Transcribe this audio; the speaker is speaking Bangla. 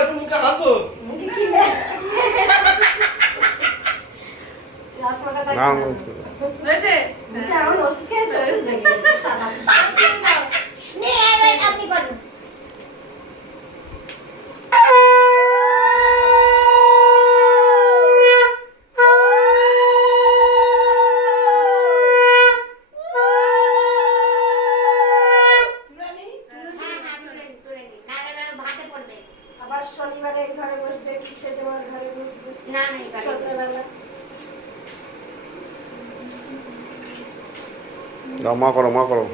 একটু মুখে হাসো। মুখে কি হাসোটা তাই না হয়েছে? মুখে আমার ওষুধ খেয়েছে ওষুধ লেগে সাদা নে এবার আপনি করুন আবার শনিবারে এই ঘরে বসবে কিসে তোমার ঘরে বসবে না না এবার সন্ধ্যাবেলা মা করো